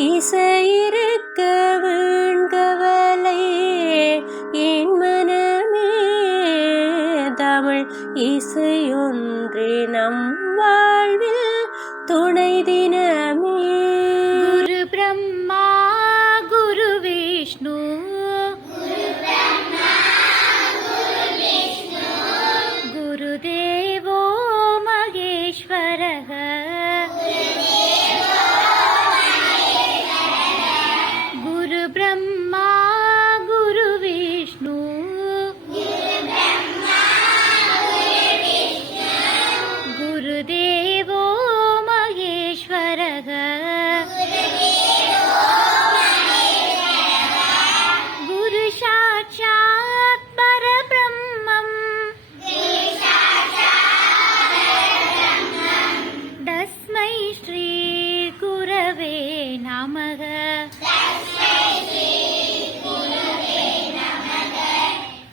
இசையிருக்க வீண்கவலை என் மனமே, தமிழ் இசையொன்றே நம் வாழ்வில் துணை தினமே. குரு பிரம்மா குரு விஷ்ணு குரு தேவோ மகேஸ்வரः குரு பிரம்மா குரு விஷ்ணு குரு தேவோ மகேஸ்வரः குரு சாட்சாத் பரபிரம்மம் தஸ்மை ஸ்ரீ குரவே நமக.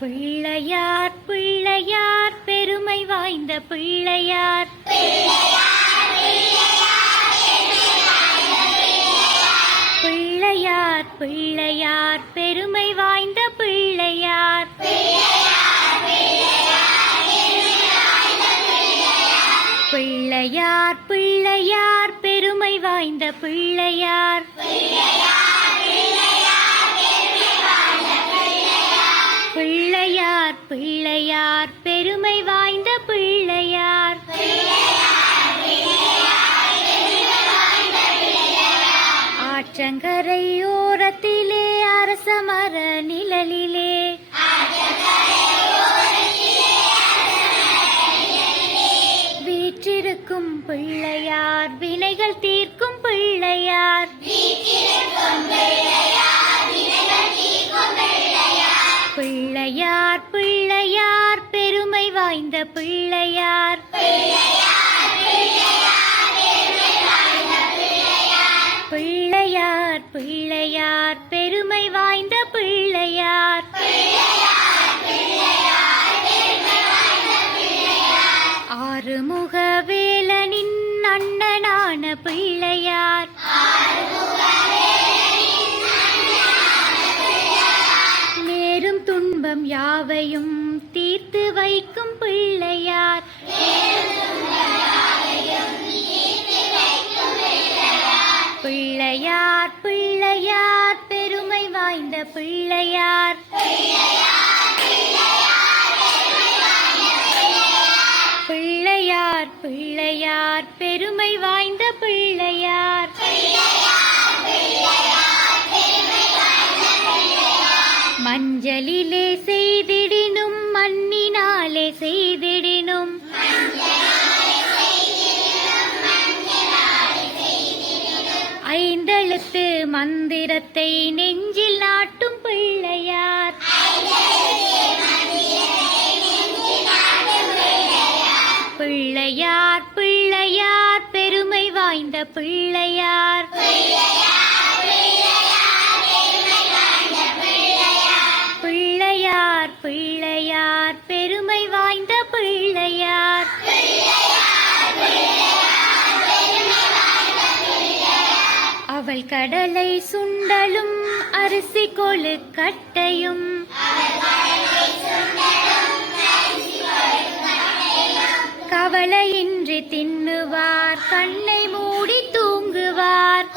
பிள்ளையார் பிள்ளையார் பெருமை வாய்ந்த பிள்ளையார், பிள்ளையார் பிள்ளையார் பெருமை வாய்ந்த பிள்ளையார், பிள்ளையார் பிள்ளையார் பெருமை வாய்ந்த பிள்ளையார், பிள்ளையார் பிள்ளையார் பெருமை வாய்ந்த பிள்ளையார். ஆற்றங்கரையோரத்திலே அரசமர நிழலிலே வீற்றிருக்கும் பிள்ளையார், வினைகள் தீர்க்கும் பிள்ளையார், பிள்ளையார் பிள்ளையார் பெருமை வாய்ந்த பிள்ளையார், பிள்ளையார் பிள்ளையார் பெருமை வாய்ந்த பிள்ளையார், ஆறுமுக வேலனின் அண்ணனான பிள்ளையார், நேரும் துன்பம் யாவையும் தீர்த்து வைக்கும் பிள்ளையார், பிள்ளையார் பிள்ளையார் பெருமை வாய்ந்த பிள்ளையார், பிள்ளையார் பிள்ளையார் பெருமை வாய்ந்த பிள்ளையார், மஞ்சளிலே செய்திடினும் மண்ணினாலே செய்திடினும் ஐந்தெழுத்து மந்திரத்தை நெஞ்சில் நாட்டும் பிள்ளையார், பிள்ளையார் பிள்ளையார் பெருமை வாய்ந்த பிள்ளையார், பிள்ளையார் பிள்ளையார் பெருமை வாய்ந்த பிள்ளையார், அவள் கடலை சுண்டலும் அரிசி கொழுக்கட்டையும் கவலையின்றி தின்னுவார், கண்ணை மூடி தூங்குவார்,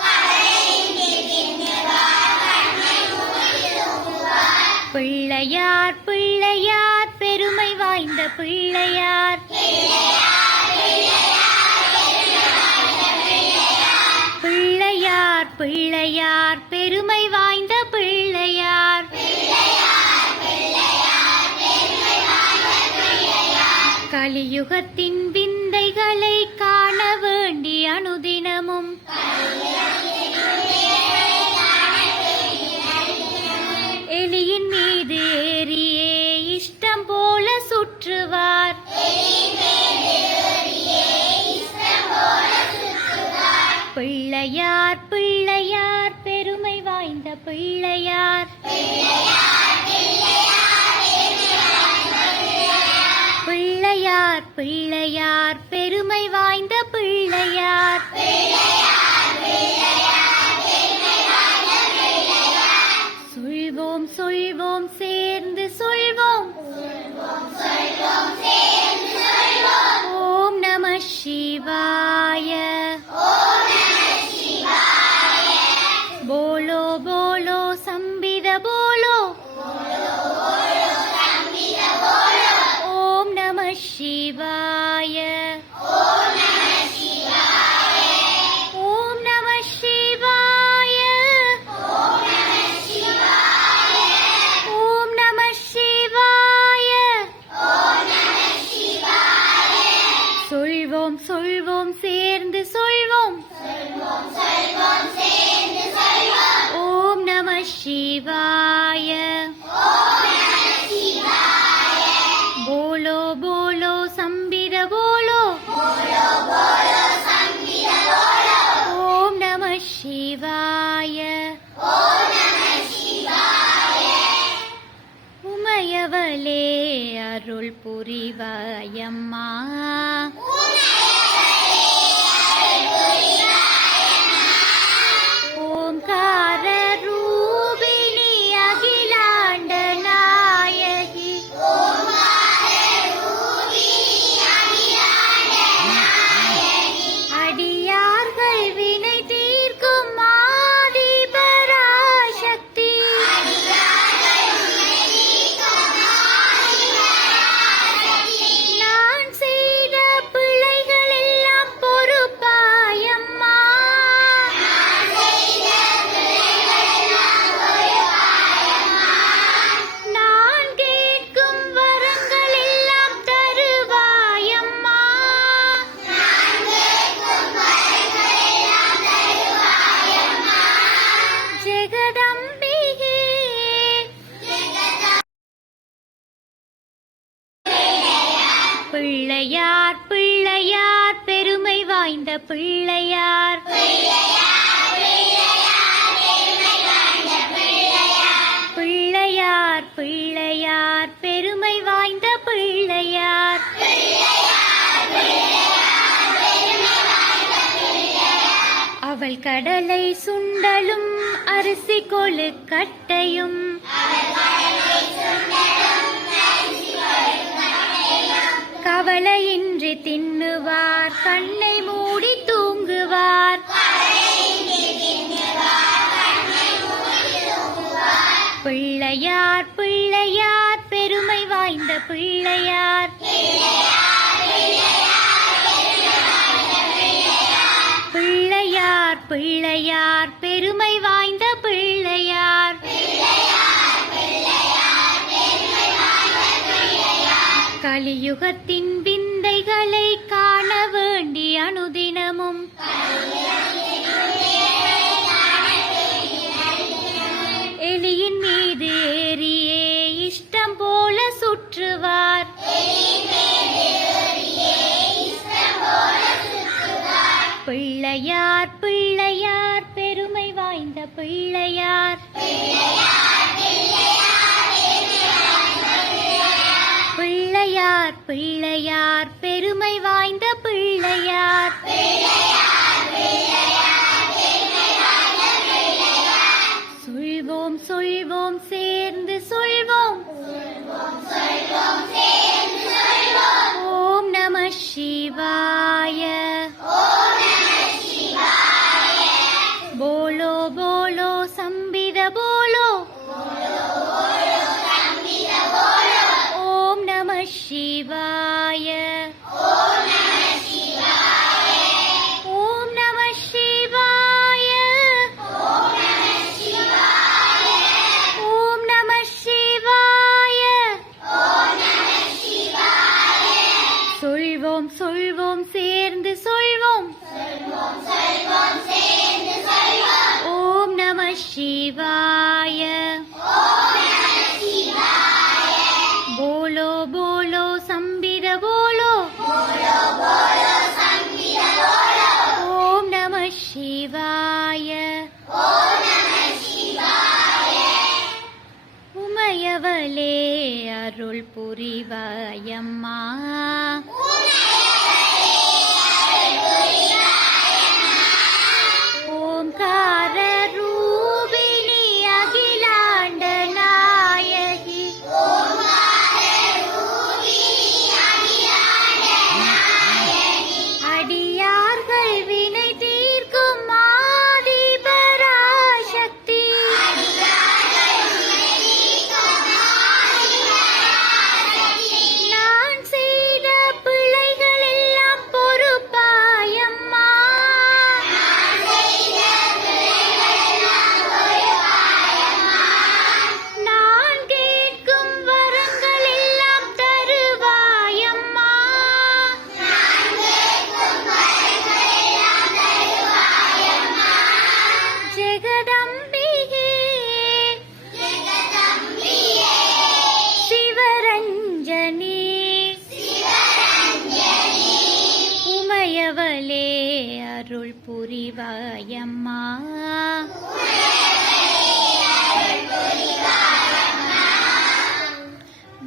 பிள்ளையார் பிள்ளையார் பெருமை வாய்ந்த பிள்ளையார், பிள்ளையார் பிள்ளையார் பெருமை வாய்ந்த பிள்ளையார், கலியுகத்தின் விந்தைகளை காண வேண்டி அனுதினமும் எலியின் மீது ஏறியே இஷ்டம் போல சுற்றுவார், பிள்ளையார் பிள்ளையார் பெருமை வாய்ந்த பிள்ளையார், பிள்ளையார் பிள்ளையார் பெருமை வாய்ந்த பிள்ளையார், சிவாய. உமையவளே அருள் புரிவாயம்மா. ஓம்கார ரூபிணி அகிலாண்ட நாயகி. அடியார்கள் வினை தீர்க்கும் ஆதி பராசக்தி. நான் செய்த பிழைகள் எல்லாம் பொறுப்பாயம்மா. நான் கேட்கும் வரங்கள் எல்லாம் தருவாயம்மா. ஜெகதம்பிகே பிள்ளையார் பிள்ளையார் பெருமை வாய்ந்த பிள்ளையார். பிள்ளையார் பிள்ளையார் பெருமை வாய்ந்த பிள்ளையார். அவள் கடலை சுண்டலும் அரிசி கொழுக்கட்டையும். கவலையின்றி தின்னுவார், கண்ணை மூடி தூங்குவார். பிள்ளையார் பிள்ளையார் பெருமை வாய்ந்த பிள்ளையார். பிள்ளையார் பிள்ளையார் பெருமை வாய்ந்த பிள்ளையார். கலியுகத்தின் விந்தைகளை காண வேண்டி அனுதினமும் எலியின் மீது ஏறியே இஷ்டம் போல சுற்றுவார். பிள்ளையார் பிள்ளையார் பெருமை வாய்ந்த பிள்ளையார். பிள்ளையார் பிள்ளையார் பெருமை வாய்ந்த பிள்ளையார். சொல்வோம் சொல்வோம் சேர்ந்து சொல்வோம். ஓம் நம சிவாய. போலோ போலோ சம்பித போலோ. ஓம் நம சிவாய. ஓம் நம சிவாய. ஓம் நம சிவாய. சொல்வோம் சொல்வோம் சேர்ந்து சொல்வோம். ஓம் நம சிவாய. போலோ போலோ சம்பித போலோ. ஓம் நம சிவாய. உமையவளே அருள் புரிவாயம்மா. ஓம்கார ரூபிணி அகிலாண்ட நாயகி. அடியார்கள் வினை தீர்க்கும் ஆதி பராசக்தி. நான் செய்த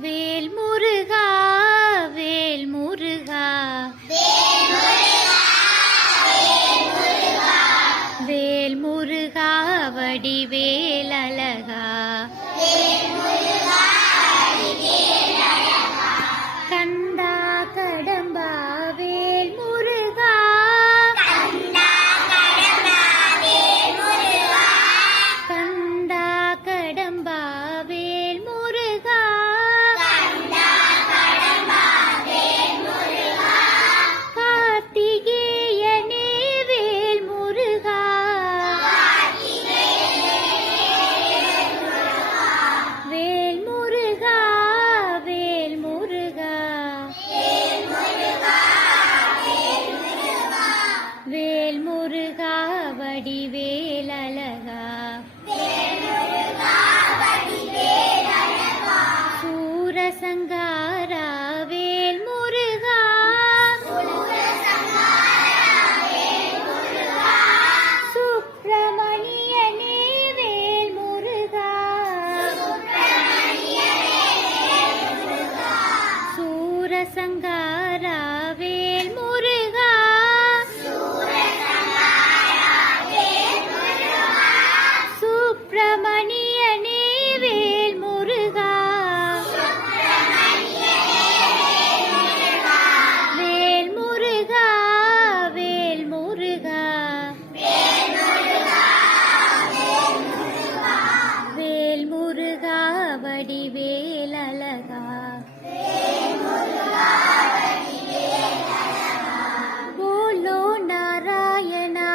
வேல் முருகா வேல் முருகா வேல் முருகா வடிவேல் அழகா கந்தா கடம்பா வேல் முருகா கந்தா கடம்பா வேல் முருகா கார்த்திகேயனே வேல் முருகா வேல் முருகா வேல் முருகா வேல் முருகா வடிவேல் அழகா சூரசங்காரா வேல் முருகா சுப்பிரமணியனே வேல் முருகா சூரசங்காரா வேல் முருகா சுப்பிரமணியனே வேல் முருகா வேல் முருகா வேல் முருகா வேல் முருகா வடிவேல் அழகா போலோ நாராயணா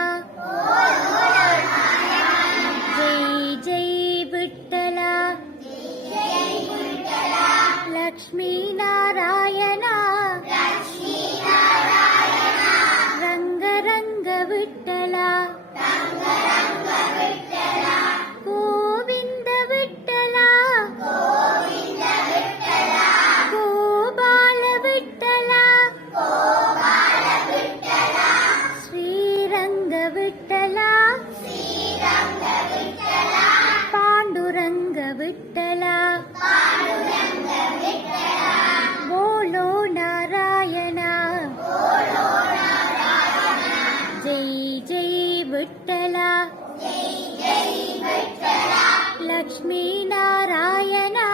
ஜெய் ஜெய் விட்டலா லக்ஷ்மி நாராயணா ரங்க ரங்க விட்டலா கோவிந்த விட்டலா கோபால விட்டலா ஸ்ரீரங்க விட்டலா பாண்டுரங்க விட்டலா போலோ நாராயணா ஜெய் ஜெய் விட்டலா லக்ஷ்மி நாராயணா